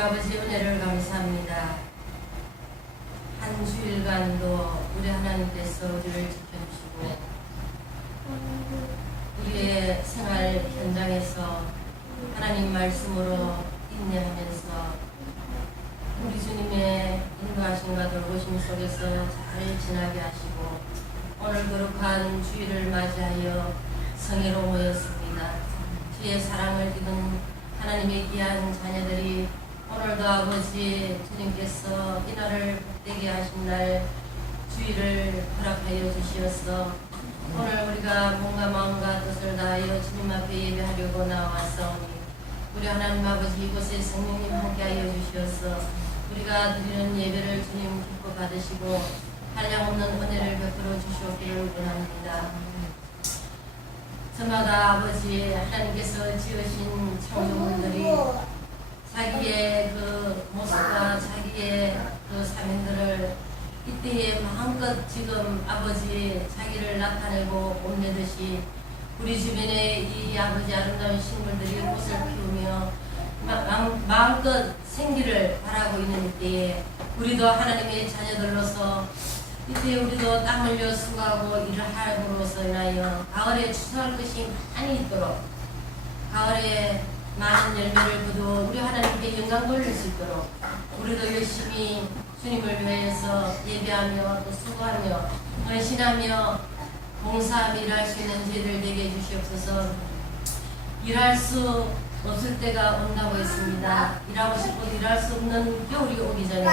아버지 은혜를 감사합니다. 한 주일간도 우리 하나님께서 우리를 지켜주시고 우리의 생활 현장에서 하나님 말씀으로 인내하면서 우리 주님의 인도하심과 돌보심 속에서 잘 지나게 하시고 오늘 거룩한 주일을 맞이하여 성회로 모였습니다. 주의 사랑을 입은 하나님의 귀한 자녀들이 오늘도 아버지 주님께서 이날을 복되게 하신 날 주일을 허락하여 주시어서 오늘 우리가 몸과 마음과 뜻을 다하여 주님 앞에 예배하려고 나왔사오니 우리 하나님 아버지 이곳에 성령님 함께하여 주시어서 우리가 드리는 예배를 주님 기뻐 받으시고 한량없는 은혜를 베풀어 주시옵기를 원합니다. 저마다 아버지 하나님께서 지으신 청소년들이 자기의 그 모습과 자기의 그 사명들을 이때에 마음껏 지금 아버지 자기를 나타내고 뽐내듯이 우리 주변에 이 아버지 아름다운 식물들이 꽃을 피우며 마음껏 생기를 바라고 있는 이때에 우리도 하나님의 자녀들로서 이때 우리도 땀 흘려 수고하고 일을 함으로써 인하여 가을에 추수할 것이 많이 있도록 가을에 많은 열매를 거두어 우리 하나님께 영광 돌릴 수 있도록 우리도 열심히 주님을 위해서 예배하며 또 수고하며 헌신하며 봉사하며 일할 수 있는 저희들 되게 해주시옵소서. 일할 수 없을 때가 온다고 했습니다. 일하고 싶어도 일할 수 없는 겨울이 오기 전에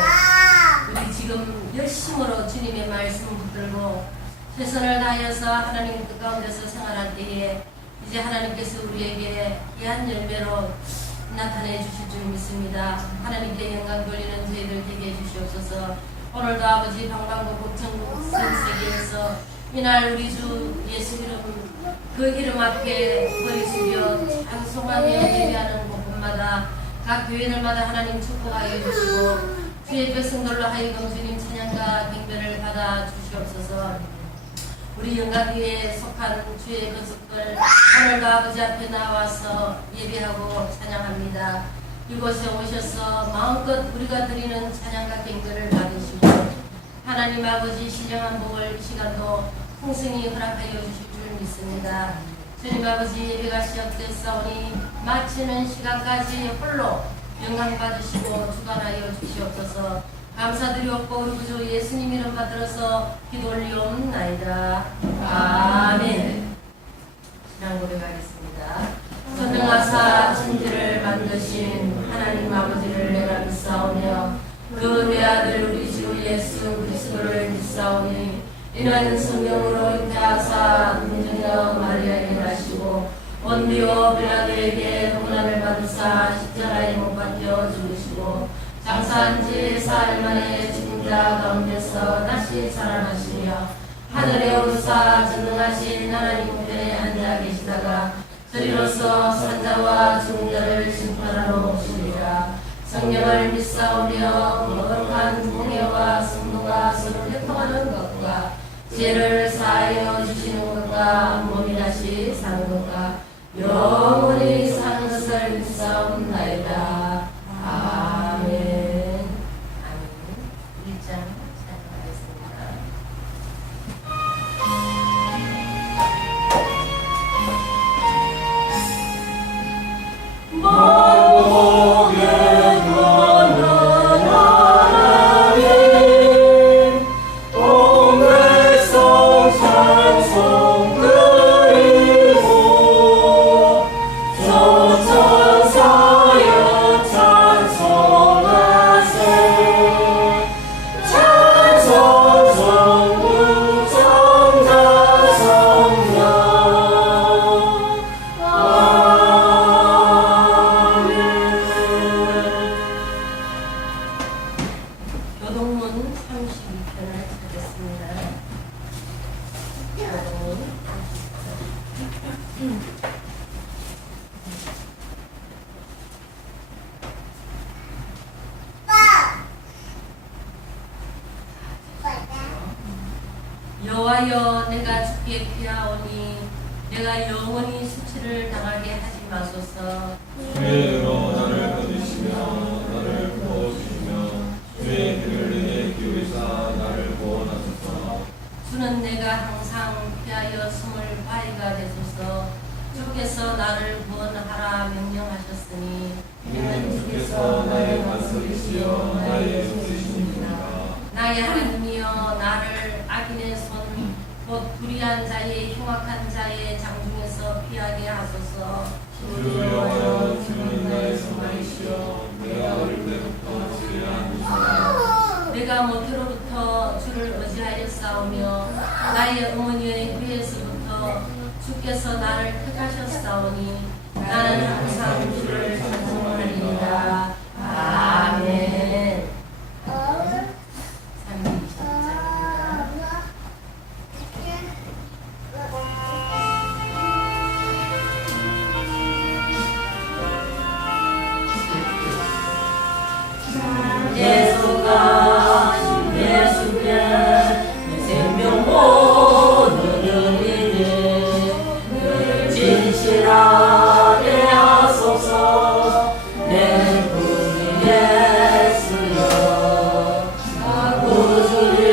우리 지금 열심으로 주님의 말씀 붙들고 최선을 다하여서 하나님 뜻 가운데서 생활할 때에 이제 하나님께서 우리에게 귀한 열매로 나타내 주실 줄 믿습니다. 하나님께 영광 돌리는 저희들 되게 해주시옵소서. 오늘도 아버지 방방곡곡 전국 전 세계에서 이날 우리 주 예수 이름 그 이름 앞에 머리 숙여 찬송하며 예배하는 곳곳마다 각 교회들마다 하나님 축복하여 주시고 주의 백성들로 하여금 주님 찬양과 경배를 받아 주시옵소서. 우리 영광교회에 속한 주의 건축들 오늘도 아버지 앞에 나와서 예배하고 찬양합니다. 이곳에 오셔서 마음껏 우리가 드리는 찬양과 경배를 받으시고 하나님 아버지 신령한 복을 이 시간도 풍성히 허락하여 주실 줄 믿습니다. 주님 아버지 예배가 시작됐사오니 마치는 시간까지 홀로 영광 받으시고 주관하여 주시옵소서. 감사드리옵고 우리 구주 예수님 이름 받들어서 기도 올리옵나이다. 아멘. 신앙 고백하겠습니다. 선명하사 천지를 만드신 하나님 아버지를 내가 믿사오며 그 내 아들 우리 주 예수 그리스도를 믿사오니 이는 성령으로 잉태하사 문정녀 마리아에게 나시고 본디오 빌라도에게 고난을 받으사 십자가에 못 박혀 죽으시고 장사한 지 4일 만에 죽은 자 가운데서 다시 살아나시며 하늘에 오르사 전능하신 하나님 우편에 앉아 계시다가 저리로서 산자와 죽은 자를 심판하러 오시리라. 성령을 믿사오며 거룩한 공예와 성도가 서로 회통하는 것과 죄를 사하여 주시는 것과 몸이 다시 사는 것과 영원히 사는 것을 믿사옵나이다. 아멘. 아멘. 1장 시작하겠습니다. 여호와여 내가 주께 피하오니 내가 영원히 수치를 당하게 하지 마소서. 죄로 나를 거두시며 나를 주는 내가 항상 피하여 숨을 바위가 되소서. 주께서 나를 구원하라 명령하셨으니 이는 주께서 나의 반석이시여 나의 요새이십니다. 나의 하나님이여 나를 악인의 손 곧 불의한 자의 흉악한 자의 장중에서 피하게 하소서. 주 여호와여 주는 나의 소망이시여 내가 어릴 때부터 주의 아니시라. 내가 모태로부터 주를 의지하였사오며 나의 어머니의 배에서부터 주께서 나를 택하셨사오니 나는 항상 주를 찬송하리이다. 아멘. 324. 예수가 예수께 내 생명 모든 의미를 진실하게 하소서. 내 구주 예수여 구주를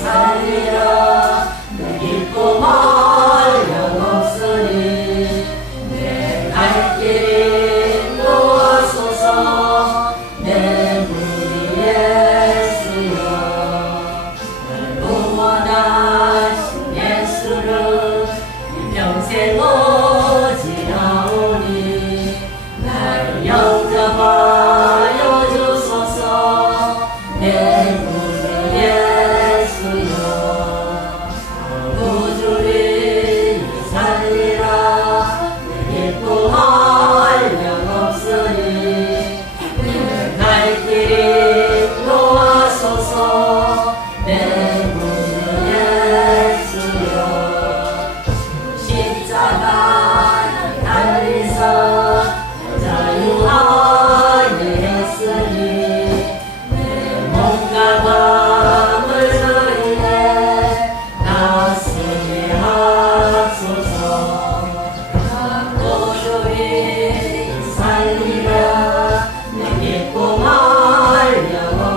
살리라. 내 기쁨 한량없으니 내 갈 길이 인도하소서. 내 구주 예수여 구원하신 예수를 평생 의지하오니 날 영접하여 주소서. 내 구주 예수여 구주를 살리라. 내 기쁨 한량없으니 갈 길이 인도하소서. 내 구주 예수여 십자가 달리사 자유하게 했으니 내 몸과 마음을 너희에 낯설게 하소서. 구주를 살리라. 내 기쁨 한량없으니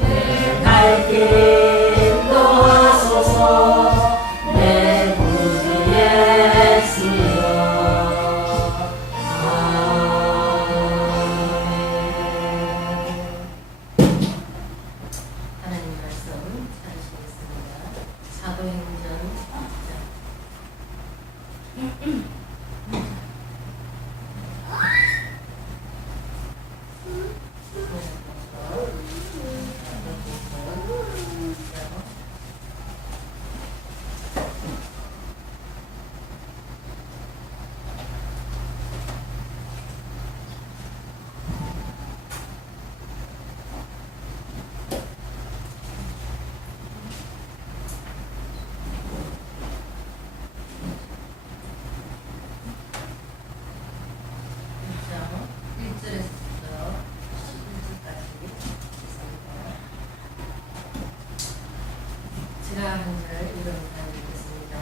내 갈 길이 인도하소서. 내 구주 예수여 아멘. 하나님 말씀 찾으시겠습니다. 사도행전 1장. 제가 한 절 읽어보겠습니다.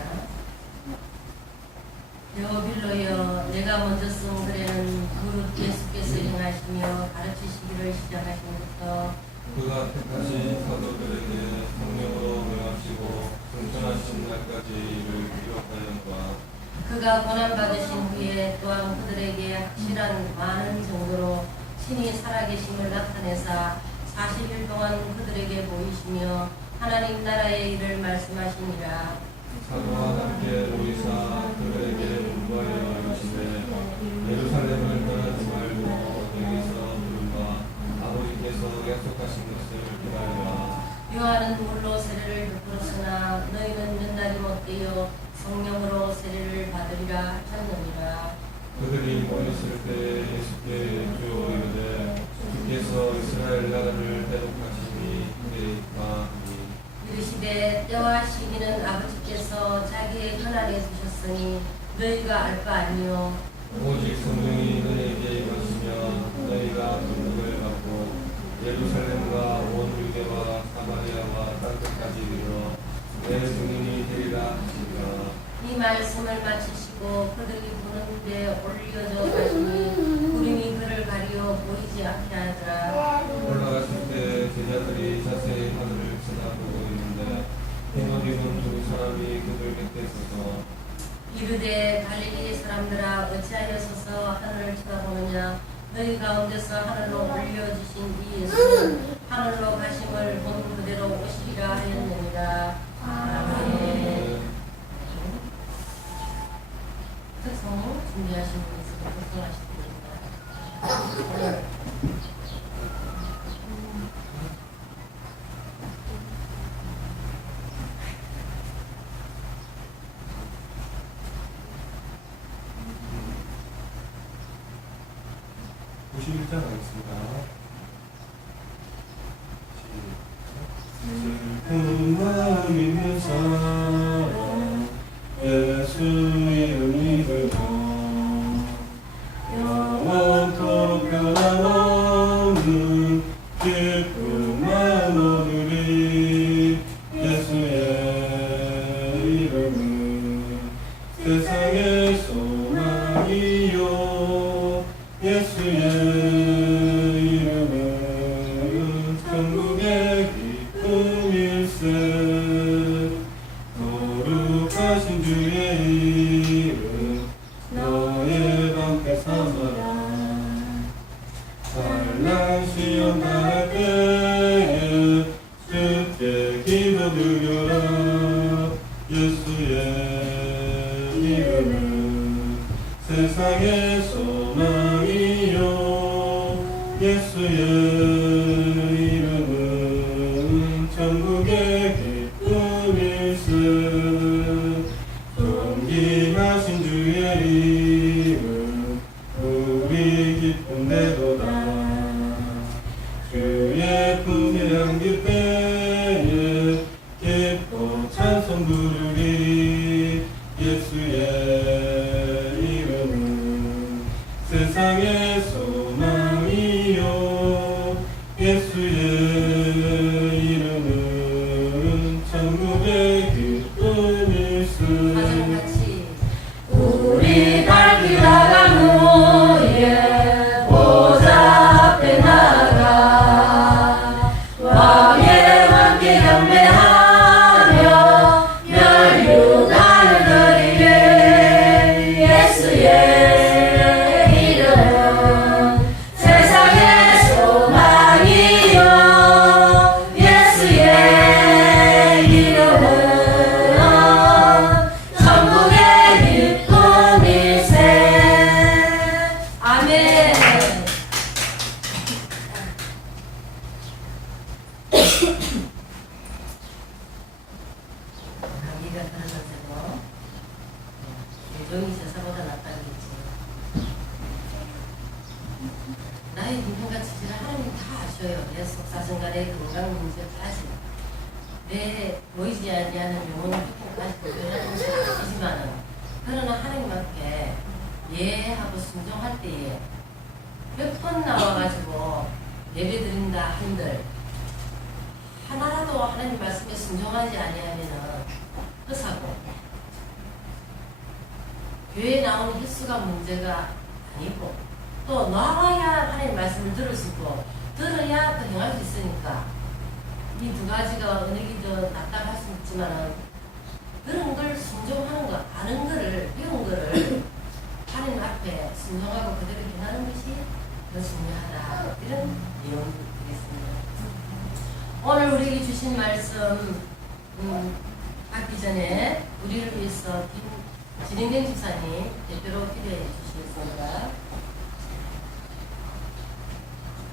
여호빌로여 내가 먼저 쓴 글에는 그릇 예수께서 행하시며 가르치시기를 시작하시면부터 그가 택하신 사도들에게 성령으로 명하시고 승천하신 날까지 이를 기록하였노라. 그가 고난받으신 후에 또한 그들에게 확실한 많은 정도로 신이 살아계심을 나타내사 40일 동안 그들에게 보이시며 하나님 나라의 일을 말씀하시니라. 사도와 함께 모이사 그들에게 문과하여 이르시되 예루살렘을 떠나지 말고 여기서 부른바 아버지께서 약속하신 것을 기다리라. 요한은 물로 세례를 베풀었으나 너희는 몇 날이 못되어 성령으로 세례를 받으리라 하셨느니라. 그들이 모였을 때 예수께 주여 이르되 주께서 이스라엘 나라를 대독하시니 그에 있나니 이르시되 때와 시기는 아버지께서 자기의 권한에 두셨으니 너희가 알 바 아니요 오직 성령이 너희에게 임하시면 너희가 능력을 받고 예루살렘과 온 유대와 사마리아와 땅 끝까지 이르러 내 증인이 되리라 하시니라. 이 말씀을 마치시고 그들이 보는 데 올려져 가시니 구름이 그를 가리어 보이지 않게 하더라. 올라가실 때 제자들이 자세히 하늘을 쳐다보고 있는데 이르되 갈릴리 사람들아 어찌하여서서 하늘을 쳐다보느냐 너희 가운데서 하늘로 올려주신 이 예수는 하늘로 가심을 본 그대로 오시리라 하였느니라. 아멘. 특성 준비하신 분께서 특성하시됩니다. 장 하겠습니다. 슬픈 마음 있는 사람 예수 이름 믿으며 영원토록 변함없는 기쁨만 얻으리. 예수의 이름은 세상의 소망이요 예수의 거룩하신 주의 이름 너의 방패 삼아라. 찬란 시험 당할 때에 주께 기도드려라. 예수의 이름은 세상의 소망이요 예수의 이름은 천국의 기쁨일세. 존귀하신 주의 이름 우리 기쁨되도다. 주의 품에 안길 때에 기뻐 찬송 부르리. 예수의 이름은 세상의 소망이요 예수의 이름은 천국의 기쁨일세. 우리 발길나간 후에 보좌 앞에 나가 왕의 함께 경배하며 멸류관을 드리리. 예수의 이름은 세상의 소망이요 예수의 이름은 천국의 기쁨일세. 아멘. 감기가 떨어져서 예정이 제사보다 낫다겠지. 나의 인생과 지지를 하나님 다 아셔요. 내 속사정간의 건강 문제까지 내 보이지 아니하는 영혼의 피팅까지 하나님 다 아시지만은 그러나 하나님 앞에 예하고 순종할 때에 몇 번 나와가지고 예배드린다 한들 하나라도 하나님 말씀에 순종하지 아니하면은 헛사고 교회에 나오는 횟수가 문제가 아니고 또 나와야 하나님 말씀을 들을 수 있고 들어야 또 행할 수 있으니까 이 두 가지가 어느 게 더 낫다 할 수 있지만은 그런 걸 순종하는 거 아는 거를 배운 거를 하나님 앞에 순종하고 그대로 행하는 것이 더 중요하다. 이런 내용이 되겠습니다. 오늘 우리에게 주신 말씀 받기 전에 우리를 위해서 진행된 집사님 대표로 기도해 주시겠습니다.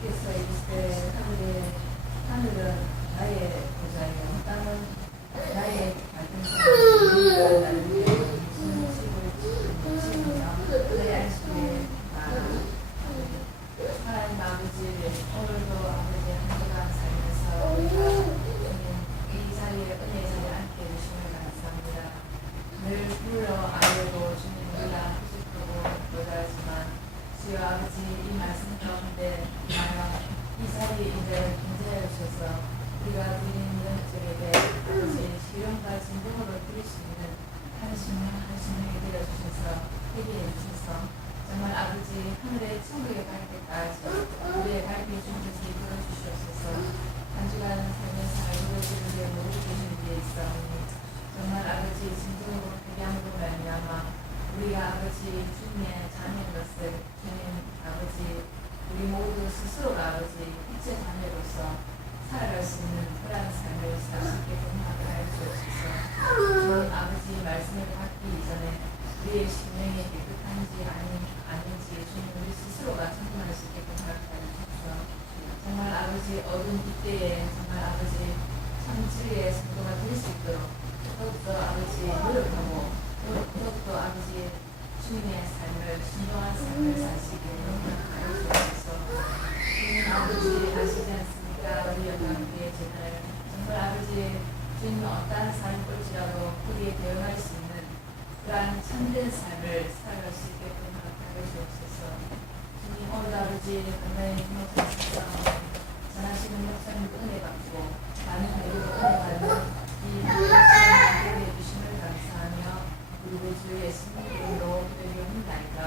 주께서 이르시되 하늘은 나의 보좌요 땅은 나의 발등상이며 너의 안식에 하나님 아버지 오늘도 아버지 한 주간 살면서 우리가 이 자리에 은혜의 자리에 앉게 해주심을 감사합니다. 늘 불러 아뢰고 주님 우리가 부족하고 모자라지만 주여 아버지 이 말씀 가운데 이 자리에 이제 존재해 주셔서 우리가 드리는 아버지 주님의 자녀인 것을 주님 아버지 우리 모두 스스로가 아버지 일체 자녀로서 살아갈 수 있는 그러한 삶을 살 수 있게끔 하여 주옵소서. 주님 아버지 말씀을 받기 이전에 우리의 심령이 깨끗한지 아닌지 주님 우리 스스로가 점검할 수 있게끔 하여 주옵소서. 정말 아버지 어두운 이때에 정말 아버지 참치의 성도가 될 수 있도록 더욱더 아버지 노력하고 더욱더 아버지 주님의 삶을 순종한 삶을 사시게 하여 주옵소서. 주님 아버지 아시지 않습니까? 우리 영광의 재단을 정말 아버지 주님 어떠한 삶을 볼지라도 거기에 대응할 수 있는 그러한 참된 삶을 살아갈 수 있게끔 하여 주옵소서. 주님 오늘 아버지 하나님 목사님 전하시는 목사님 은혜 받고 많은 내리고 은혜 받는 이 예배 주심을 감사하며 우리 주 예수님 이름으로 기도드리옵나이다.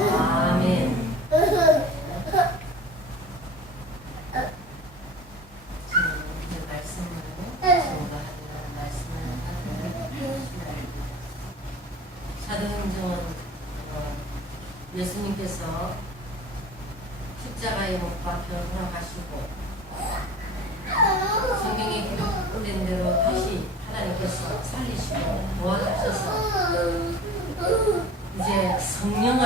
아멘. 그 말씀을 증거하는 말씀을 하는 사도행전은 예수님께서 십자가에 못 박혀 돌아가시고 성경에 기록된 대로 다시 하나님께서 살리시고 도와주셔서 이제 성령을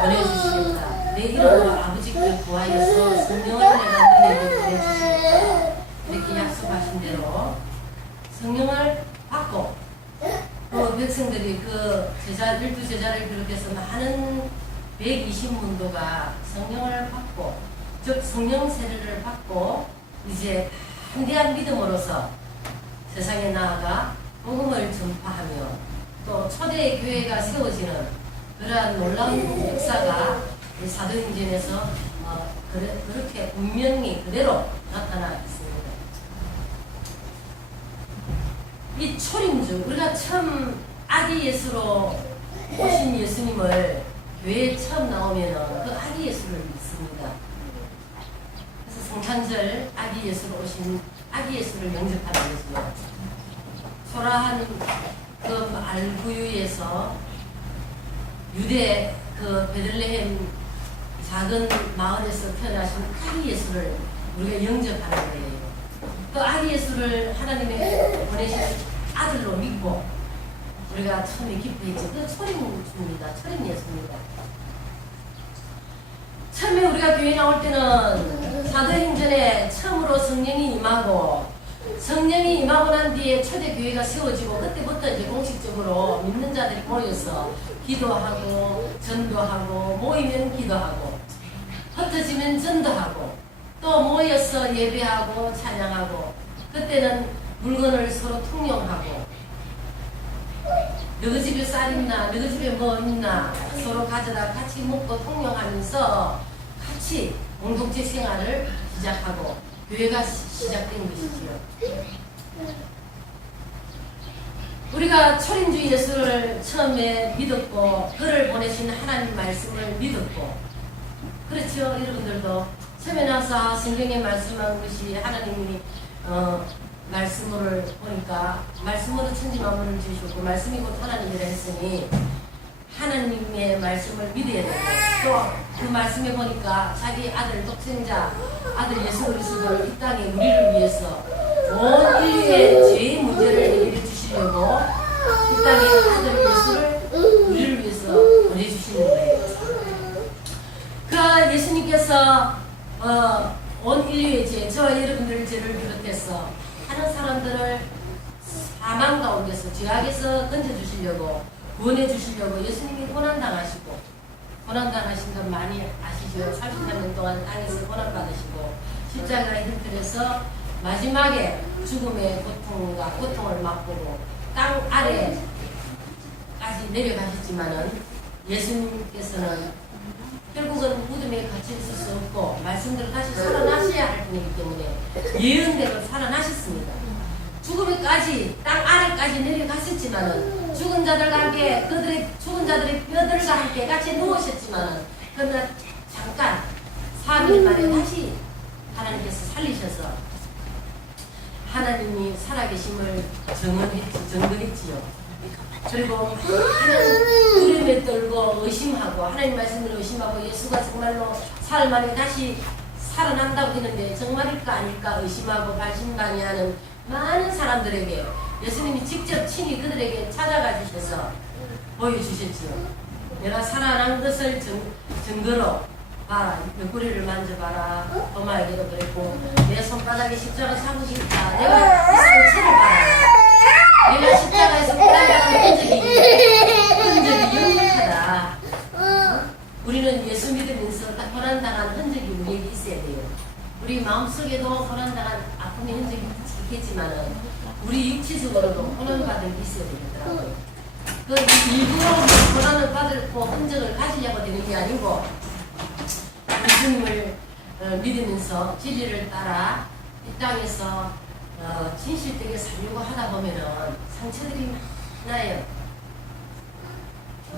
보내주시겠다. 내 이름으로 아버지께 구하여서 성령을 내가 너희에게 보내주시겠다. 이렇게 약속하신 대로 성령을 받고 그 백성들이 그 제자 12제자를 비롯해서 많은 120문도가 성령을 받고 즉 성령 세례를 받고 이제 한대한 믿음으로서 세상에 나아가 복음을 전파하며 또 초대 교회가 세워지는 그러한 놀라운 역사가 이 사도행전에서 그렇게 분명히 그대로 나타나 있습니다. 이 초림주 우리가 처음 아기 예수로 오신 예수님을 교회에 처음 나오면은 그 아기 예수를 믿습니다. 그래서 성탄절 아기 예수로 오신 아기 예수를 영접하는 것이죠. 초라한 그 알구유에서 유대 그 베들레헴 작은 마을에서 태어나신 아기 예수를 우리가 영접하는 거예요. 그 아기 예수를 하나님의 보내신 아들로 믿고 우리가 처음에 기뻐했죠. 그 초림주입니다. 초림 예수입니다. 처음에 우리가 교회 나올 때는 사도행전에 처음으로 성령이 임하고 성령이 임하고 난 뒤에 초대교회가 세워지고 그때부터 이제 공식적으로 믿는 자들이 모여서 기도하고 전도하고 모이면 기도하고 흩어지면 전도하고 또 모여서 예배하고 찬양하고 그때는 물건을 서로 통용하고 너희 집에 쌀 있나 너희 집에 뭐 있나 서로 가져다 같이 먹고 통용하면서 같이 공동체 생활을 시작하고 교회가 시작된 것이지요. 우리가 초림주 예수를 처음에 믿었고 그를 보내신 하나님 말씀을 믿었고 그렇죠. 여러분들도 처음에 나와서 성경에 말씀한 것이 하나님이 말씀을 보니까 말씀으로 천지 만물을 지으셨고 말씀이 곧 하나님이라 했으니 하나님의 말씀을 믿어야 되고 또 그 말씀에 보니까 자기 아들 독생자 아들 예수 그리스도를 이 땅에 우리를 위해서 온 인류의 죄의 문제를 해결해 주시려고 이 땅에 아들 예수를 우리를 위해서 보내주시는 거예요. 그 예수님께서 온 인류의 죄, 저와 여러분들의 죄를 비롯해서 하는 사람들을 사망 가운데서 죄악에서 건져주시려고 구원해주시려고 예수님이 고난당하시고 고난당하신 건 많이 아시죠? 38년 동안 땅에서 고난받으시고 십자가의 힐틀에서 마지막에 죽음의 고통과 고통을 맛보고 땅 아래까지 내려가셨지만은 예수님께서는 결국은 무덤에 갇혀 있을 수 없고 말씀대로 다시 살아나셔야 할 분이기 때문에 예언대로 살아나셨습니다. 죽음에까지 땅 아래까지 내려갔었지만은 죽은 자들과 함께 그들의 죽은 자들의 뼈들과 함께 같이 누우셨지만은 그러나 잠깐 3일 만에 다시 하나님께서 살리셔서 하나님이 살아계심을 증언했지요. 그리고 두려움에 떨고 의심하고 하나님 말씀을 의심하고 예수가 정말로 사흘 만에 다시 살아난다고 했는데 정말일까 아닐까 의심하고 반신반의하는 많은 사람들에게 예수님이 직접 친히 그들에게 찾아가 주셔서 보여주셨지요. 내가 살아난 것을 증거로 봐라. 옆구리를 만져봐라. 도마에게도 그랬고 내 손바닥에 십자가 잡으시 있다. 내가 이 상처를 봐라. 내가 십자가에서 고난당한 흔적이 역력하다. 우리는 예수 믿으면서 딱 고난당한 흔적이 우리에게 있어야 돼요. 우리 마음속에도 고난당한 아픔의 흔적이 있겠지만은 우리 육체적으로도 고난받은 게 있어야 되더라고요. 그 일부러 고난을 받고 흔적을 가지려고 되는 게 아니고 예수님을 믿으면서 진리를 따라 이 땅에서 진실되게 살려고 하다 보면은 상처들이 나요.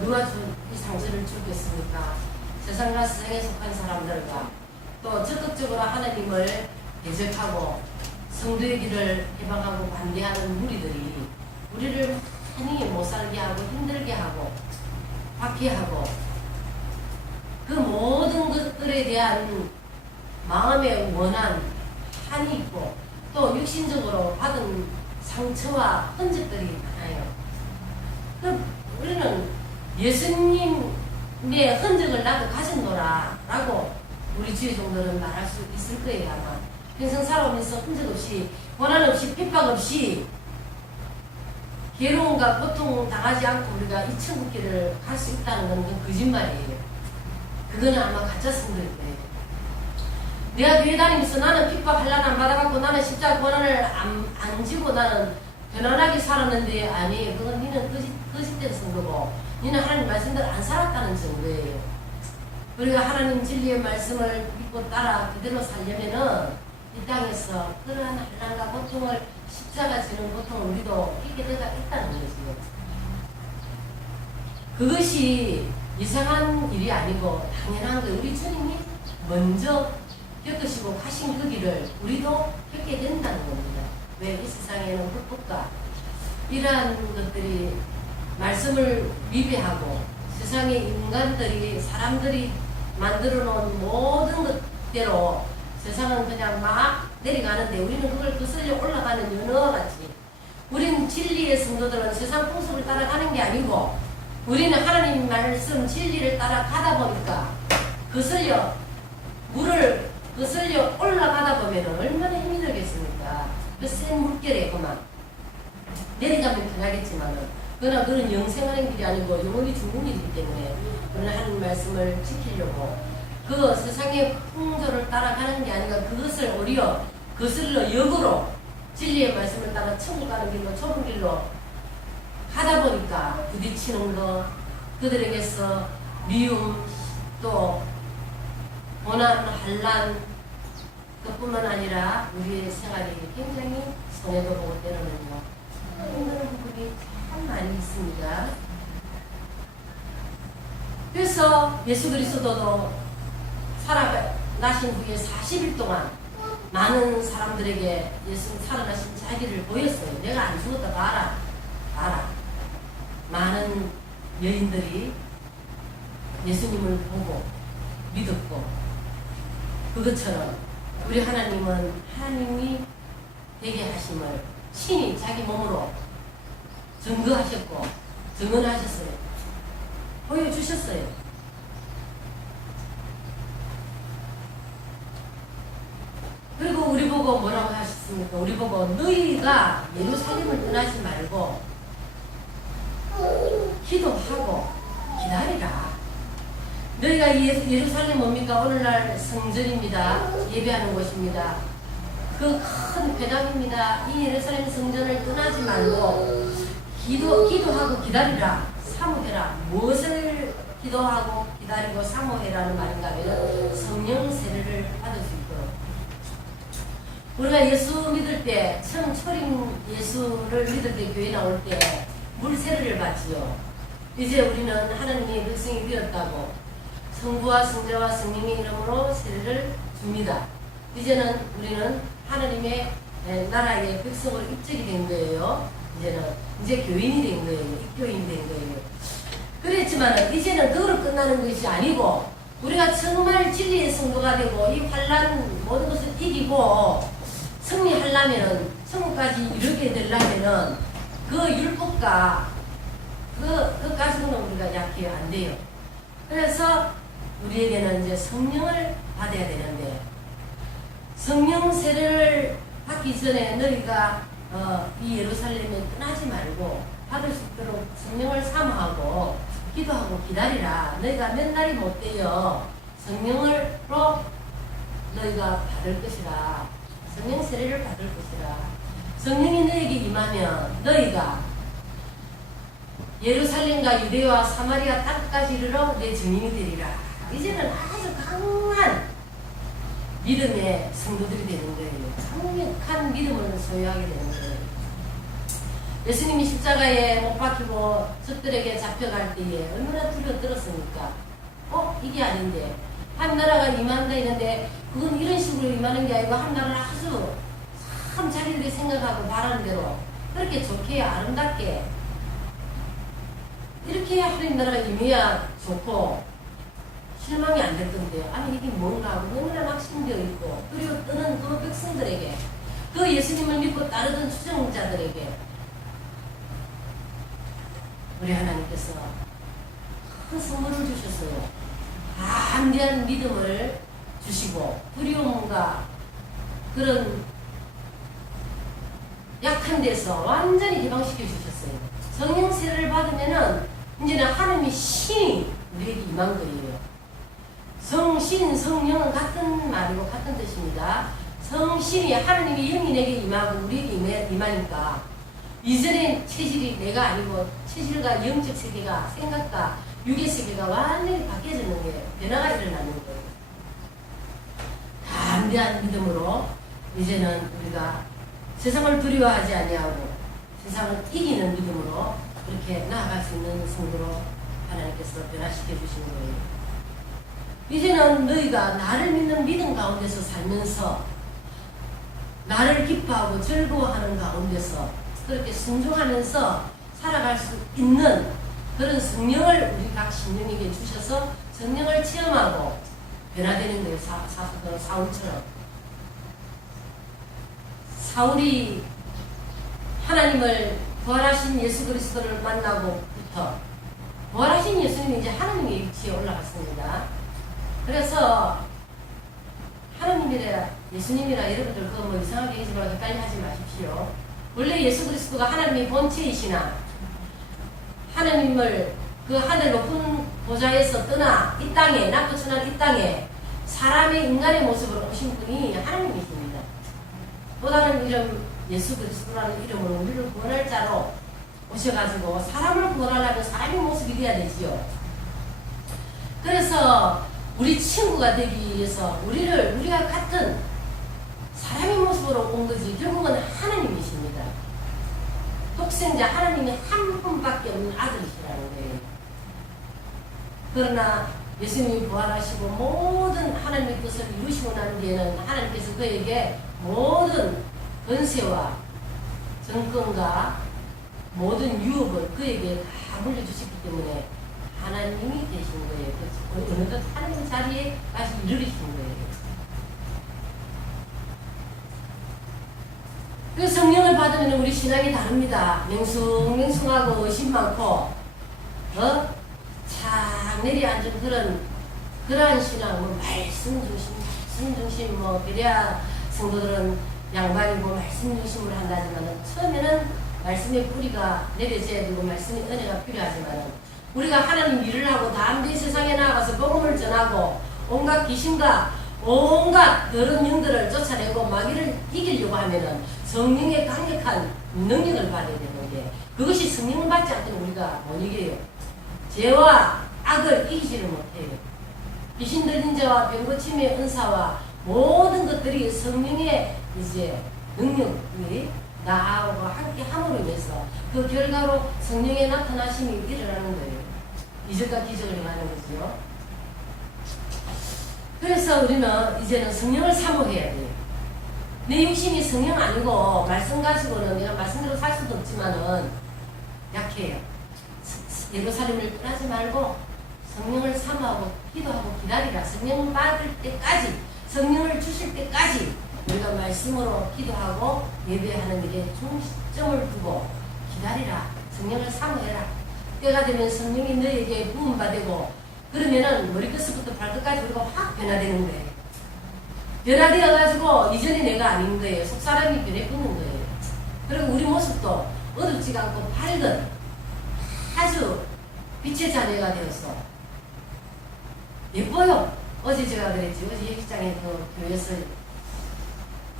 누가 이 상처를 주겠습니까? 세상과 세상에 속한 사람들과 또 적극적으로 하나님을 대적하고 성도의 길을 해방하고 반대하는 무리들이 우리를 많이 못살게 하고 힘들게 하고 박해하고 그 모든 것들에 대한 마음의 원한, 한이 있고 또 육신적으로 받은 상처와 흔적들이 많아요. 우리는 예수님의 흔적을 나도 가졌노라 라고 우리 주의 종들은 말할 수 있을 거예요. 아마 평생 살아오면서 흔적 없이 고난 없이 핍박 없이 괴로움과 고통 당하지 않고 우리가 이 천국길을 갈 수 있다는 건 거짓말이에요. 그거는 아마 가짜 성도일 거예요. 내가 교회 다니면서 나는 핍박 한란 안 받아갖고 나는 십자가 고난을 안 지고 나는 편안하게 살았는데 아니 그건 니는 거짓된 성도고 니는 하나님 말씀대로 안 살았다는 정도예요. 우리가 하나님 진리의 말씀을 믿고 따라 그대로 살려면은 이 땅에서 그러한 한란과 고통을 십자가 지는 고통을 우리도 잊게 되가 있다는 거죠. 그것이 이상한 일이 아니고 당연한 거예요. 우리 주님이 먼저 겪으시고 가신 그 길을 우리도 겪게 된다는 겁니다. 왜 이 세상에는 불법과 이러한 것들이 말씀을 위배하고 세상의 인간들이 사람들이 만들어 놓은 모든 것대로 세상은 그냥 막 내려가는데 우리는 그걸 거슬려 올라가는 연어와 같이 우리는 진리의 성도들은 세상 풍속을 따라가는 게 아니고 우리는 하나님 말씀 진리를 따라가다 보니까 거슬려 물을 거슬려 올라가다 보면 얼마나 힘이 들겠습니까? 그 센 물결에 그만 내려가면 편하겠지만은 그러나 그런 영생하는 길이 아니고 영원히 죽는 길이기 때문에 우리는 하나님 말씀을 지키려고 그 세상의 풍조를 따라가는 게 아니라 그것을 오히려 거슬러 역으로 진리의 말씀을 따라 천국 가는 길로 좁은 길로 하다 보니까 부딪히는 거 그들에게서 미움 또 고난 한란 그뿐만 아니라 우리의 생활이 굉장히 손해도 보고 때로는요 힘든 부분이 참 많이 있습니다. 그래서 예수 그리스도도 살아나신 후에 40일 동안 많은 사람들에게 예수 살아나신 자기를 보였어요. 내가 안 죽었다 봐라. 봐라. 많은 여인들이 예수님을 보고 믿었고 그것처럼 우리 하나님은 하나님이 되게 하심을 친히 자기 몸으로 증거하셨고 증언하셨어요. 보여주셨어요. 그리고 우리 보고 뭐라고 하셨습니까? 우리 보고 너희가 예루살렘을 떠나지 말고 기도하고 기다리라. 너희가 예루살렘 뭡니까? 오늘날 성전입니다. 예배하는 곳입니다. 그 큰 회당입니다. 이 예루살렘 성전을 떠나지 말고 기도하고 기다리라. 사모해라. 무엇을 기도하고 기다리고 사모해라는 말인가 하면 성령 세례를 받을 수 있도록. 우리가 예수 믿을 때 처음 초림 예수를 믿을 때 교회 나올 때 물 세례를 받지요. 이제 우리는 하나님의 백성이 되었다고 성부와 성자와 성령의 이름으로 세례를 줍니다. 이제는 우리는 하나님의 나라의 백성으로 입적이 된 거예요. 이제 교인이 된 거예요. 입교인이 된 거예요. 그랬지만 이제는 그거로 끝나는 것이 아니고 우리가 정말 진리의 성도가 되고 이 환난 모든 것을 이기고 승리하려면은 천국까지 이르게 되려면은 그 율법과 그 가지고는 우리가 약해야 안 돼요. 그래서 우리에게는 이제 성령을 받아야 되는데 성령 세례를 받기 전에 너희가 이 예루살렘에 떠나지 말고 받을 수 있도록 성령을 사모하고 기도하고 기다리라. 너희가 몇 날이 못 되어 성령으로 너희가 받을 것이라. 성령 세례를 받을 것이라. 성령이 너에게 임하면 너희가 예루살렘과 유대와 사마리아 땅까지 이르러 내 증인이 되리라. 이제는 아주 강한 믿음의 성도들이 되는 거예요. 강력한 믿음을 소유하게 되는 거예요. 예수님이 십자가에 못 박히고 적들에게 잡혀갈 때에 얼마나 두려워들었습니까? 이게 아닌데 한 나라가 임한다 했는데 그건 이런 식으로 임하는 게 아니고 한 나라를 아주 참 자기들이 생각하고 바라는 대로 그렇게 좋게 아름답게 이렇게 하나님 나라가 임해야 좋고 실망이 안 될 건데요. 아니 이게 뭔가 하고 너무나 낙심되어 있고 그리고 떠는 그 백성들에게 그 예수님을 믿고 따르던 추종자들에게 우리 하나님께서 큰 선물을 주셨어요. 담대한 믿음을 주시고 두려움과 그런 약한 데서 완전히 해방시켜 주셨어요. 성령 세례를 받으면은 이제는 하나님의 신이 우리에게 임한 거예요. 성신, 성령은 같은 말이고 같은 뜻입니다. 성신이 하나님의 영인에게 임하고 우리에게 임하니까 이전의 체질이 내가 아니고 체질과 영적 세계가 생각과 육의 세계가 완전히 바뀌어지는 게 변화가 일어나는 거예요. 담대한 믿음으로 이제는 우리가 세상을 두려워하지 아니하고 세상을 이기는 믿음으로 그렇게 나아갈 수 있는 성도로 하나님께서 변화시켜 주신 거예요. 이제는 너희가 나를 믿는 믿음 가운데서 살면서 나를 기뻐하고 즐거워하는 가운데서 그렇게 순종하면서 살아갈 수 있는 그런 성령을 우리 각 신령에게 주셔서 성령을 체험하고 변화되는 거예요. 사울처럼. 사울이 하나님을 부활하신 예수 그리스도를 만나고부터 부활하신 예수님이 이제 하나님의 위치에 올라갔습니다. 그래서 하나님이라 예수님이라 여러분들 그거 뭐 이상하게 하지 말고 헷갈려 하지 마십시오. 원래 예수 그리스도가 하나님의 본체이시나 하나님을 그 하늘 높은 보좌에서 떠나 이 땅에 낮고 천한 이 땅에 사람의 인간의 모습으로 오신 분이 하나님이십니다. 또 다른 이름 예수 그리스도라는 이름으로 우리를 구원할 자로 오셔가지고 사람을 구원하려면 사람의 모습이 돼야 되지요. 그래서 우리 친구가 되기 위해서 우리가 같은 사람의 모습으로 온 거지 결국은 하나님이십니다. 독생자 하나님이 한 분밖에 없는 아들이시라는 거예요. 그러나 예수님이 부활하시고 모든 하나님의 뜻을 이루시고 난 뒤에는 하나님께서 그에게 모든 권세와 정권과 모든 유업을 그에게 다 물려주셨기 때문에 하나님이 되신 거예요. 어느덧 하나님 자리에 다시 이르르신 거예요. 그 성령을 받으면 우리 신앙이 다릅니다. 맹숭맹숭하고 의심 많고 착 내려앉은 그러한 신앙, 말씀 중심, 그래야 성도들은 양반이고 말씀 중심으로 한다지만 처음에는 말씀의 뿌리가 내려져야 되고 말씀의 은혜가 필요하지만 우리가 하나님 일을 하고 담대히 세상에 나가서 복음을 전하고 온갖 귀신과 온갖 더러운 영들을 쫓아내고 마귀를 이기려고 하면은 성령의 강력한 능력을 받아야 되는데 그것이 성령을 받지 않고는 우리가 못 이겨요. 죄와 악을 이기지를 못해요. 귀신 들린 자와 병고침의 은사와 모든 것들이 성령의 이제 능력이 나하고 함께 함으로 인해서 그 결과로 성령의 나타나심이 일어나는 거예요. 이절과 기적을 행하는 거죠. 그래서 우리는 이제는 성령을 사모해야 돼요. 내 육신이 성령 아니고 말씀 가지고는 내가 말씀대로 살 수도 없지만은 약해요. 예루살렘을 떠나지 말고 성령을 사모하고 기도하고 기다리라. 성령 받을 때까지, 성령을 주실 때까지 우리가 말씀으로 기도하고 예배하는 일에 중점을 두고 기다리라. 성령을 사모해라. 때가 되면 성령이 너에게 부음받고 그러면은 머리끝부터 발끝까지 우리가 확 변화되는 거예요. 변화되어가지고 이전에 내가 아닌 거예요. 속사람이 변해붙는 거예요. 그리고 우리 모습도 어둡지가 않고 밝은 아주 빛의 자녀가 되어서 예뻐요. 어제 제가 그랬지. 어제 예식장에 그 교회에서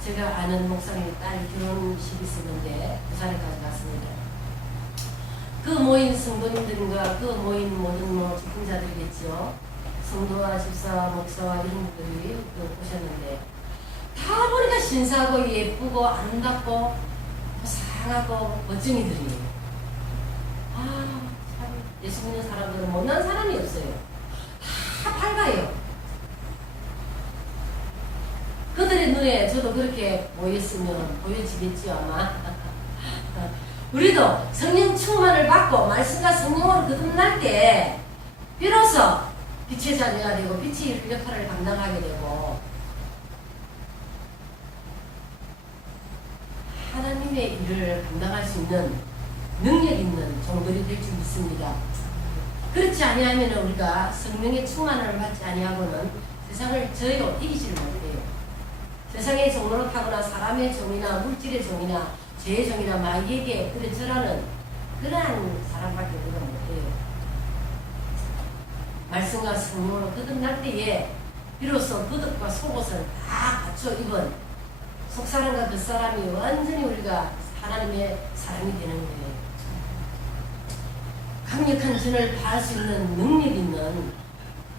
제가 아는 목사님 딸 결혼식이 있었는데 부산에까지 갔습니다. 그 모인 성도님들과 그 모인 모든 직분자들이겠죠. 성도와 집사와 목사와 이런 분들이 오셨는데 다 보니까 신사하고 예쁘고 아름답고 상하고 멋쟁이들이에요. 아, 참 예수 믿는 사람들은 못난 사람이 없어요. 다 밝아요. 그들의 눈에 저도 그렇게 보였으면 보여지겠죠 아마. 우리도 성령 충만을 받고 말씀과 성령으로 거듭날 때 비로소 빛의 자녀가 되고 빛의 역할을 감당하게 되고 하나님의 일을 감당할 수 있는 능력 있는 종들이 될 줄 믿습니다. 그렇지 아니하면 우리가 성령의 충만을 받지 아니하고는 세상을 저요 이기지를 못해요. 세상의 종로를 타거나 사람의 종이나 물질의 종이나 죄의 종이나 마귀에게 그래 절하는 그러한 사람밖에 우리가 못해요. 말씀과 성령으로 거듭날 때에 비로소 겉옷과 속옷을 다 갖춰 입은 속사람과 겉사람이 완전히 우리가 하나님의 사람이 되는 거예요. 강력한 전을 파할 수 있는 능력 있는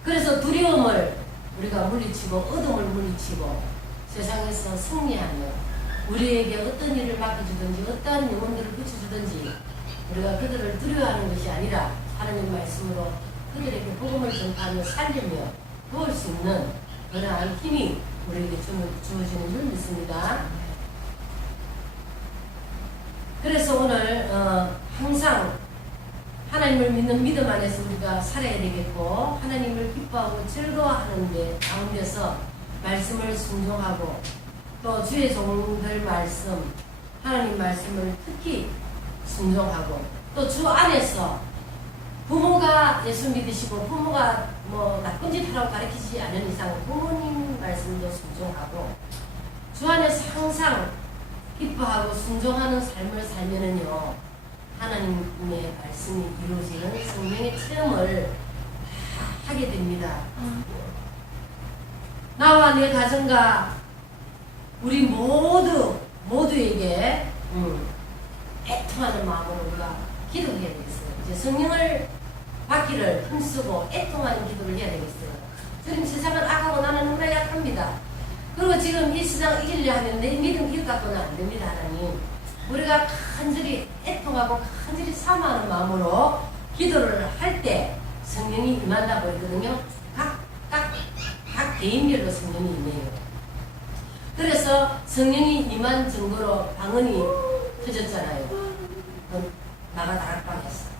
그래서 두려움을 우리가 물리치고 어둠을 물리치고 세상에서 승리하며 우리에게 어떤 일을 맡겨주든지 어떠한 영혼들을 붙여주든지 우리가 그들을 두려워하는 것이 아니라 하나님 말씀으로 그들에게 복음을 전파하며 살리며 도울 수 있는 그러한 힘이 우리에게 주어지는 줄 믿습니다. 그래서 오늘 항상 하나님을 믿는 믿음 안에서 우리가 살아야 되겠고 하나님을 기뻐하고 즐거워하는 데 가운데서 말씀을 순종하고 또 주의 종들 말씀 하나님 말씀을 특히 순종하고 또 주 안에서 부모가 예수 믿으시고 부모가 뭐 나쁜 짓 하라고 가르치지 않은 이상 부모님 말씀도 순종하고 주 안에서 항상 기뻐하고 순종하는 삶을 살면은요 하나님의 말씀이 이루어지는 성령의 체험을 하게 됩니다. 나와 내 가정과 우리 모두에게 애통하는 마음으로 우리가 기도해야 되겠어요. 이제 성령을 받기를 힘쓰고 애통하는 기도를 해야 되겠어요. 지금 세상은 악하고 나는 너무나 약합니다. 그리고 지금 이 세상 이기려 하면 내 믿음 이것 갖고는 안 됩니다. 하나님. 우리가 간절히 애통하고 간절히 사모하는 마음으로 기도를 할 때 성령이 임한다고 했거든요. 각 개인별로 성령이 임해요. 그래서 성령이 임한 증거로 방언이 터졌잖아요. 나가 다락방에서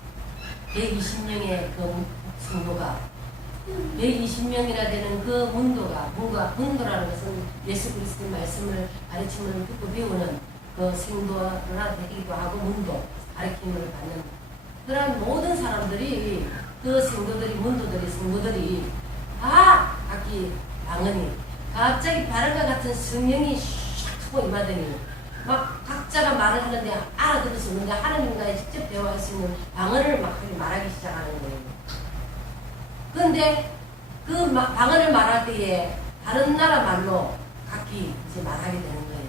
120명의 그 성도가 120명이나 되는 그 문도라는 것은 예수 그리스도의 말씀을 가르침을 듣고 배우는 그 생도라 되기도 하고 문도 가르침을 받는 그런 모든 사람들이 그 생도들이 문도들이 성도들이 다 각기 방언이 갑자기 바람과 같은 성령이 샥 하고 임하더니 막 각자가 말을 하는데 알아들을 수 없는데 하나님과의 직접 대화할 수 있는 방언을 막 말하기 시작하는 거예요. 그런데 그 방언을 말할 때에 다른 나라 말로 각기 이제 말하게 되는 거예요.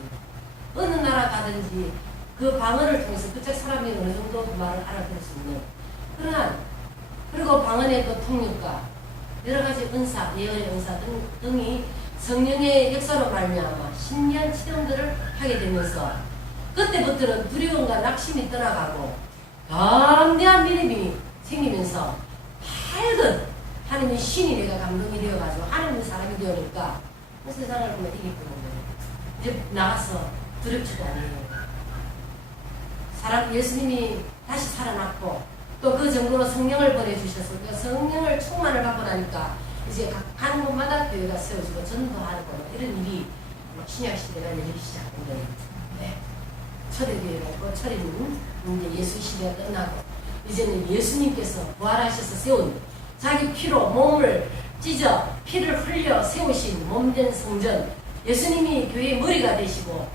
어느 나라 가든지 그 방언을 통해서 그쪽 사람이 어느 정도 그 말을 알아들을 수 있는 그러한 그리고 방언의 또 통역과 여러 가지 은사, 예언의 은사 등이 성령의 역사로 말미암아 신비한 체험들을 하게 되면서 그때부터는 두려움과 낙심이 떠나가고 담대한 믿음이 생기면서 밝은 하나님의 신이 내가 감동이 되어가지고 하나님의 사람이 되어니까 그 세상을 보면 이기는 거예요. 이제 나가서 두렵지도 않아요. 예수님이 다시 살아났고 또 그 정도로 성령을 보내주셔서 그 성령을 충만을 받고 나니까 이제 가는 곳마다 교회가 세워지고 전도하고 이런 일이 신약시대가 열리기 시작한 거예요. 네. 초대교회가 있고 초대는 이제 예수 시대가 끝나고 이제는 예수님께서 부활하셔서 세운 자기 피로 몸을 찢어 피를 흘려 세우신 몸된 성전, 예수님이 교회의 머리가 되시고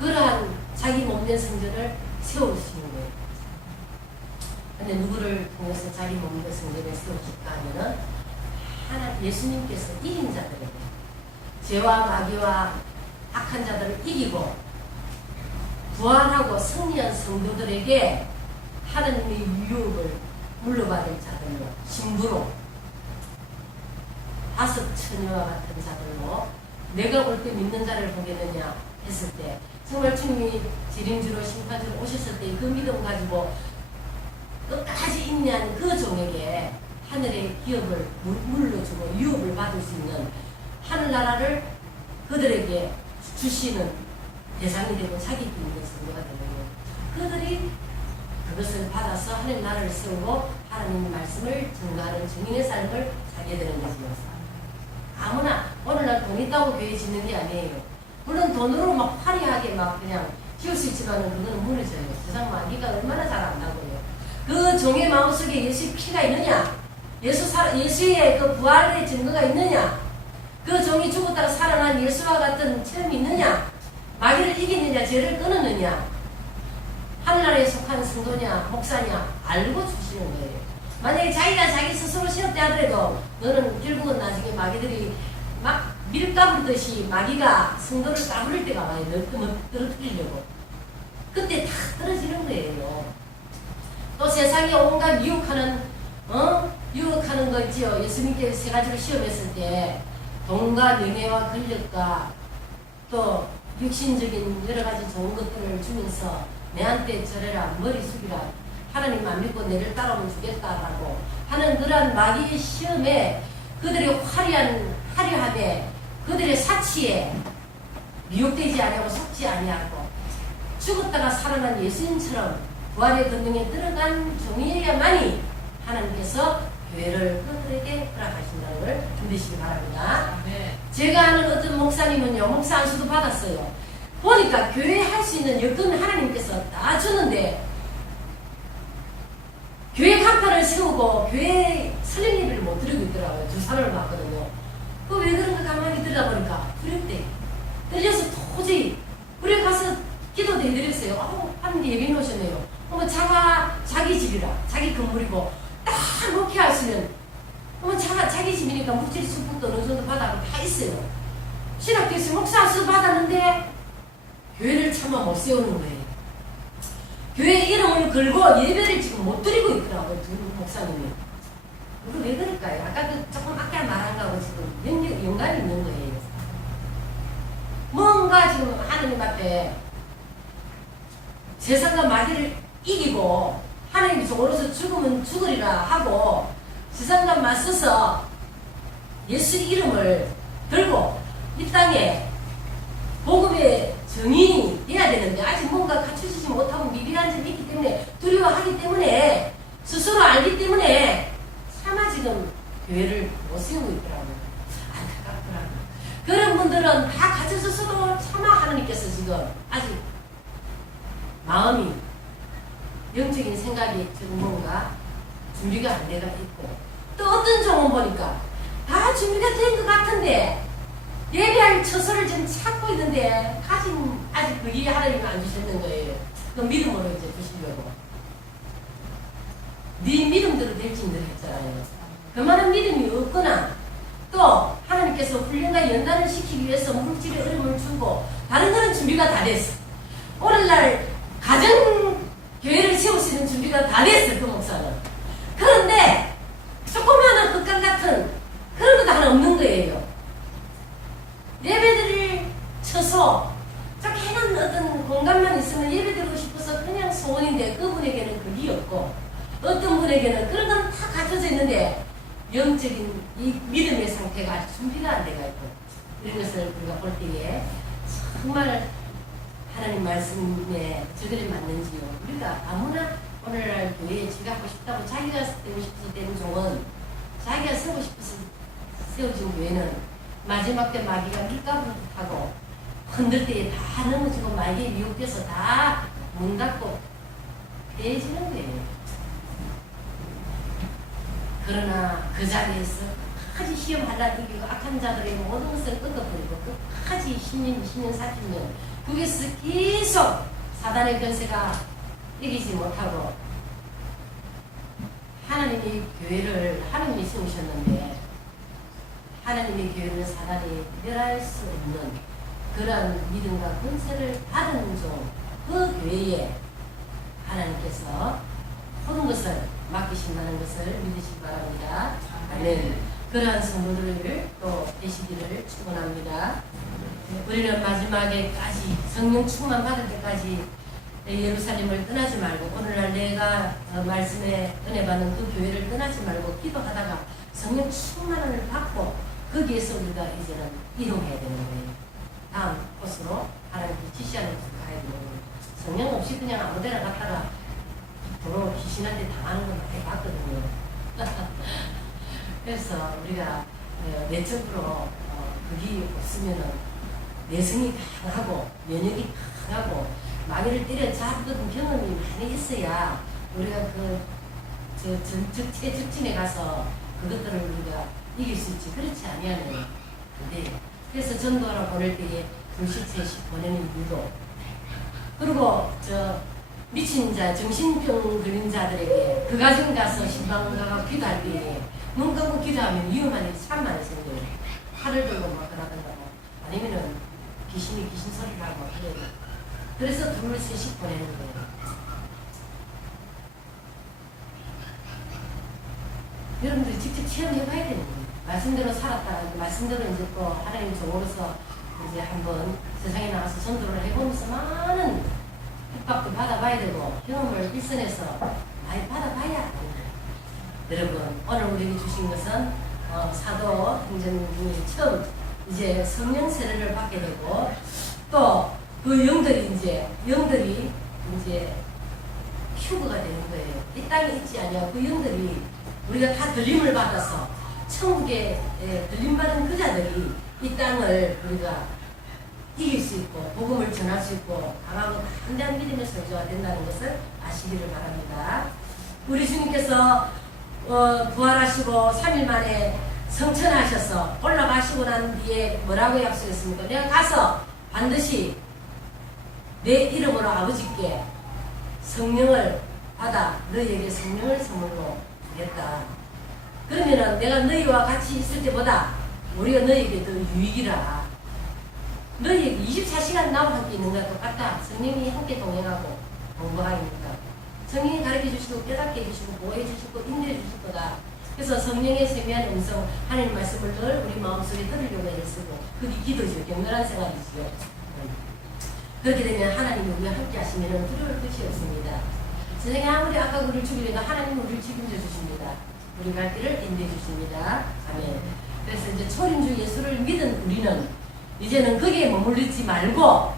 그러한 자기 몸된 성전을 세우시는 거예요. 근데 누구를 통해서 자기 몸된 성전을 세우실까 하면은 하나 예수님께서 이긴 자들에게, 죄와 마귀와 악한 자들을 이기고 부활하고 승리한 성도들에게 하나님의 유혹을 물러받을 자들로, 신부로, 다섯 처녀와 같은 자들로 내가 올 때 믿는 자를 보겠느냐 했을 때 정말 주님이 지림주로 심판주로 오셨을 때 그 믿음 가지고 끝까지 인내한 그 종에게 하늘의 기업을 물러주고 유업을 받을 수 있는 하늘나라를 그들에게 주시는 대상이 되고 자격이 있는 성도가 되는 거예요. 그들이 그것을 받아서 하늘나라를 세우고 하나님의 말씀을 증거하는 증인의 삶을 살게 되는 거죠. 아무나 오늘날 돈 있다고 교회 짓는 게 아니에요. 물론 돈으로 막 화려하게 막 그냥 지을 수 있지만 그거는 무너져요. 세상 마귀가 얼마나 잘 안다고요. 그 종의 마음속에 예수의 피가 있느냐, 예수의 그 부활의 증거가 있느냐, 그 종이 죽었다가 살아난 예수와 같은 체험이 있느냐, 마귀를 이기느냐, 죄를 끊었느냐, 하늘나라에 속한 성도냐 목사냐 알고 주시는 거예요. 만약에 자기가 자기 스스로 시험때 하더라도 너는 결국은 나중에 마귀들이 막 밀가부르듯이 마귀가 성도를 까부릴 때가 와요. 떨어뜨리려고. 그때 다 떨어지는 거예요. 또 세상에 온갖 유혹하는 거 있지요. 예수님께 세 가지로 시험했을 때 돈과 명예와 권력과 또 육신적인 여러 가지 좋은 것들을 주면서 내한테 절해라, 머리 숙이라, 하나님 안 믿고 내를 따라오면 주겠다라고 하는 그러한 마귀의 시험에 그들의 화려함에 그들의 사치에 미혹되지 아니하고 속지 아니하고 죽었다가 살아난 예수님처럼 부활의 권능에 들어간 종이어야만이 하나님께서 교회를 그들에게 허락하신다는 걸 믿으시기 바랍니다. 네. 제가 아는 어떤 목사님은요, 목사 안수도 받았어요. 보니까 교회 할 수 있는 여건을 하나님께서 다 주는데 교회 간판을 세우고 교회 설립 예배를 못 드리고 있더라고요. 두 사람을 봤거든요. 그 왜 그런가 가만히 들여다보니까 두렵대. 들려서 도저히 우리 가서 기도도 해드렸어요. 하나님 예배 놓으셨네요. 자기 집이라, 자기 건물이고 딱 목회하시면 자기 집이니까 물질 수품도 어느 정도 받아고 다 있어요. 신학교에서 목사수 받았는데 교회를 차마 못 세우는 거예요. 교회 이름을 걸고 예배를 지금 못 드리고 있더라고요. 두 목사님이. 이거 왜 그럴까요? 아까 조금 아까 말한 거하고 지금 연관이 있는 거예요. 뭔가 지금 하나님 앞에 세상과 마귀를 이기고 하나님이 종으로서 죽으면 죽으리라 하고 세상과 맞서서 예수 이름을 들고 이 땅에 복음의 정인이 돼야 되는데 아직 뭔가 갖추지 못하고 미비한 점이 있기 때문에 두려워하기 때문에 스스로 알기 때문에 차마 지금 교회를 못 세우고 있더라고요. 안타깝더라고요. 그런 분들은 다 가졌어도 차마 하나님께서 지금 아직 마음이 영적인 생각이 지금 뭔가 준비가 안 돼가 있고 또 어떤 종은 보니까 다 준비가 된 것 같은데 예배할 처소를 지금 찾고 있는데 아직 그게 하나님이 안 주셨는 거예요. 그 믿음으로 이제 주시려고. 네 믿음대로 될지인들 했잖아요. 그만한 믿음이 없거나 또 하나님께서 훈련과 연단을 시키기 위해서 물질의 어려움을 주고 다른 거는 준비가 다 됐어. 오늘날 가정 교회를 세울 수 있는 준비가 다 됐어. 그 목사는. 그런데 조그마한 흑강 같은 그런 것도 하나 없는 거예요. 예배드릴 처소 좀 해놓은 어떤 공간만 있으면 예배드리고 싶어서 그냥 소원인데 그분에게는 그게 없고 어떤 분에게는 그런 건 다 갖춰져 있는데 영적인 이 믿음의 상태가 아직 준비가 안 돼가 있고 이런 것을 우리가 볼 때에 정말 하나님 말씀에 저들이 맞는지요. 우리가 아무나 오늘날 교회에 지가하고 싶다고 자기가 되고 싶어서 된 종은 자기가 세우고 싶어서 세워진 교회는 마지막 때 마귀가 밀가부를 하고 흔들 때에 다 넘어지고 마귀에 미혹돼서 다 문 닫고 폐해지는 거예요. 그러나 그 자리에서 끝까지 시험하려 이기고 악한 자들의 모든 것을 끊어버리고 끝까지 10년, 20년, 40년 거기서 계속 사단의 권세가 이기지 못하고 하나님의 교회를 하나님이 세우셨는데 하나님의 교회는 사단이 멸할 수 없는 그런 믿음과 권세를 받은 그 교회에 하나님께서 모든 것을 맡기신다는 것을 믿으시기 바랍니다. 아멘. 그러한 성도들을 또 되시기를 축원합니다. 우리는 마지막에까지 성령 충만 받을 때까지 예루살렘을 떠나지 말고 오늘날 내가 말씀에 은혜 받는 그 교회를 떠나지 말고 기도하다가 성령 충만을 받고 거기에서 우리가 이제는 이동해야 되는 거예요. 다음 곳으로 하나님께 지시하는 곳으로 가야 되는 거예요. 성령 없이 그냥 아무 데나 갔다가 도로 귀신한테 당하는 건 많이 봤거든요. 그래서 우리가 내적으로 그게 없으면은 내성이 강하고 면역이 강하고 마귀를 때려잡은 경험이 많이 있어야 우리가 적진에 가서 그것들을 우리가 이길 수 있지. 그렇지 아니하면 안 돼요. 그래서 전도하러 보낼 때에 2시, 3시 보내는 이유도 그리고 미친 자, 정신병 걸린 자들에게 그 가정 가서 신방가가 기도할 때에 눈 감고 기도하면 위험한 일이 참 많이 생겨요. 칼을 들고 막 그러던가 아니면은 귀신이 귀신 소리를 하고 그래요. 그래서 2, 3씩 보내는 거예요. 여러분들이 직접 체험해봐야 되는 거예요. 말씀대로 살았다. 말씀대로 이제 또 하나님 종으로서 이제 한번 세상에 나가서 전도를 해보면서 많은 핍박도 받아봐야 되고 경험을 일선에서 많이 받아봐야 합니다. 여러분 오늘 우리에게 주신 것은 사도 행전 중에 처음 이제 성령 세례를 받게 되고 또 그 영들이 이제 휴거가 되는 거예요. 이 땅에 있지 아니하고 그 영들이 우리가 다 들림을 받아서 천국에 들림받은 그 자들이 이 땅을 우리가 이길 수 있고 복음을 전할 수 있고 강하고 담대한 믿음의 선조가 된다는 것을 아시기를 바랍니다. 우리 주님께서 부활하시고 3일 만에 성천하셔서 올라가시고 난 뒤에 뭐라고 약속했습니까? 내가 가서 반드시 내 이름으로 아버지께 성령을 받아 너희에게 성령을 선물로 주겠다. 그러면은 내가 너희와 같이 있을 때보다 우리가 너희에게 더 유익이라. 너희에게 24시간 나와 함께 있는 것과 똑같다. 성령이 함께 동행하고 공부하니까 성령이 가르쳐 주시고 깨닫게 해주시고 보호해 주시고 인도해 주실 거다. 그래서 성령의 세미한 음성 하나님 말씀을 늘 우리 마음속에 들으려고 애쓰고 그게 기도죠. 격렬한 생활이죠. 그렇게 되면 하나님이 우리와 함께 하시면 두려울 것이 없습니다. 세상에 아무리 아까 우리를 죽이려도 하나님은 우리를 책임져 주십니다. 우리 갈 길을 인도해 주십니다. 아멘. 그래서 이제 초림 주 예수를 믿은 우리는 이제는 거기에 머물리지 말고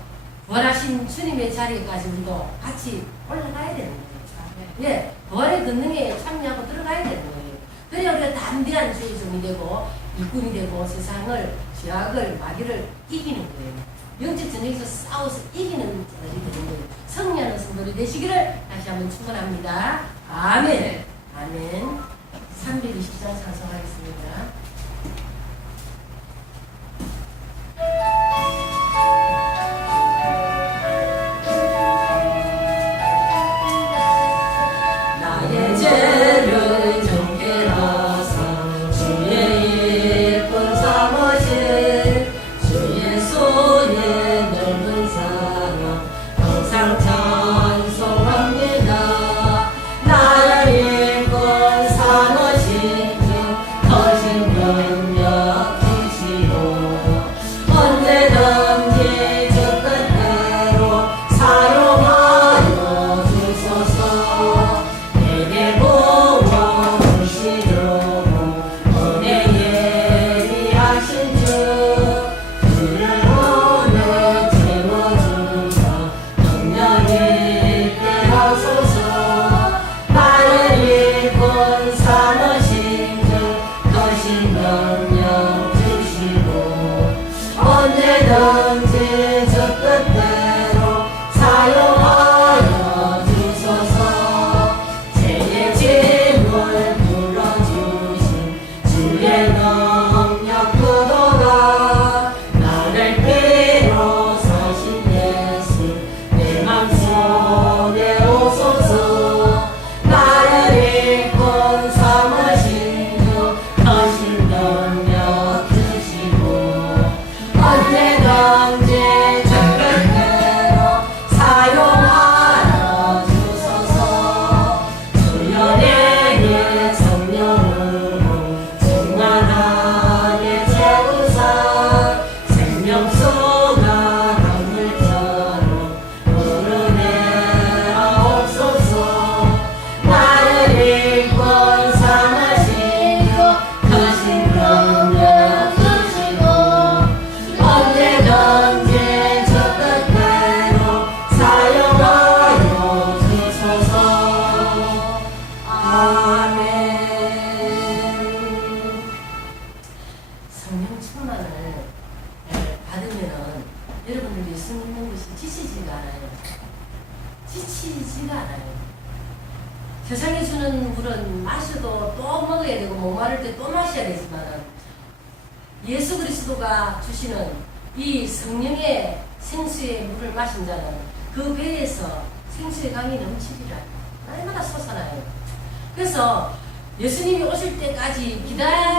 부활하신 주님의 자리까지 우리도 같이 올라가야 되는 거예요. 예, 부활의 권능에 참여하고 들어가야 되는 거예요. 그래야 우리가 담대한 주의 종이 되고 일꾼이 되고 세상을 죄악을 마귀를 이기는 거예요. 영적 전쟁에서 싸워서 이기는 자들이 되는 거예요. 승리하는 성도들이 되시기를 다시 한번 축원합니다. 아멘. 아멘. 320장 찬송하겠습니다. 나의 죄를 정케 하사 주의 일꾼 삼으신 주의 손에 넓은 사랑 항상 찬송합니다. 나를 일꾼 삼으신 주 거신 세상에 주는 물은 마셔도 또 먹어야 되고 목마를 때 또 마셔야 되지만 예수 그리스도가 주시는 이 성령의 생수의 물을 마신 자는 그 배에서 생수의 강이 넘치리라. 날마다 솟아나요. 그래서 예수님이 오실 때까지 기다려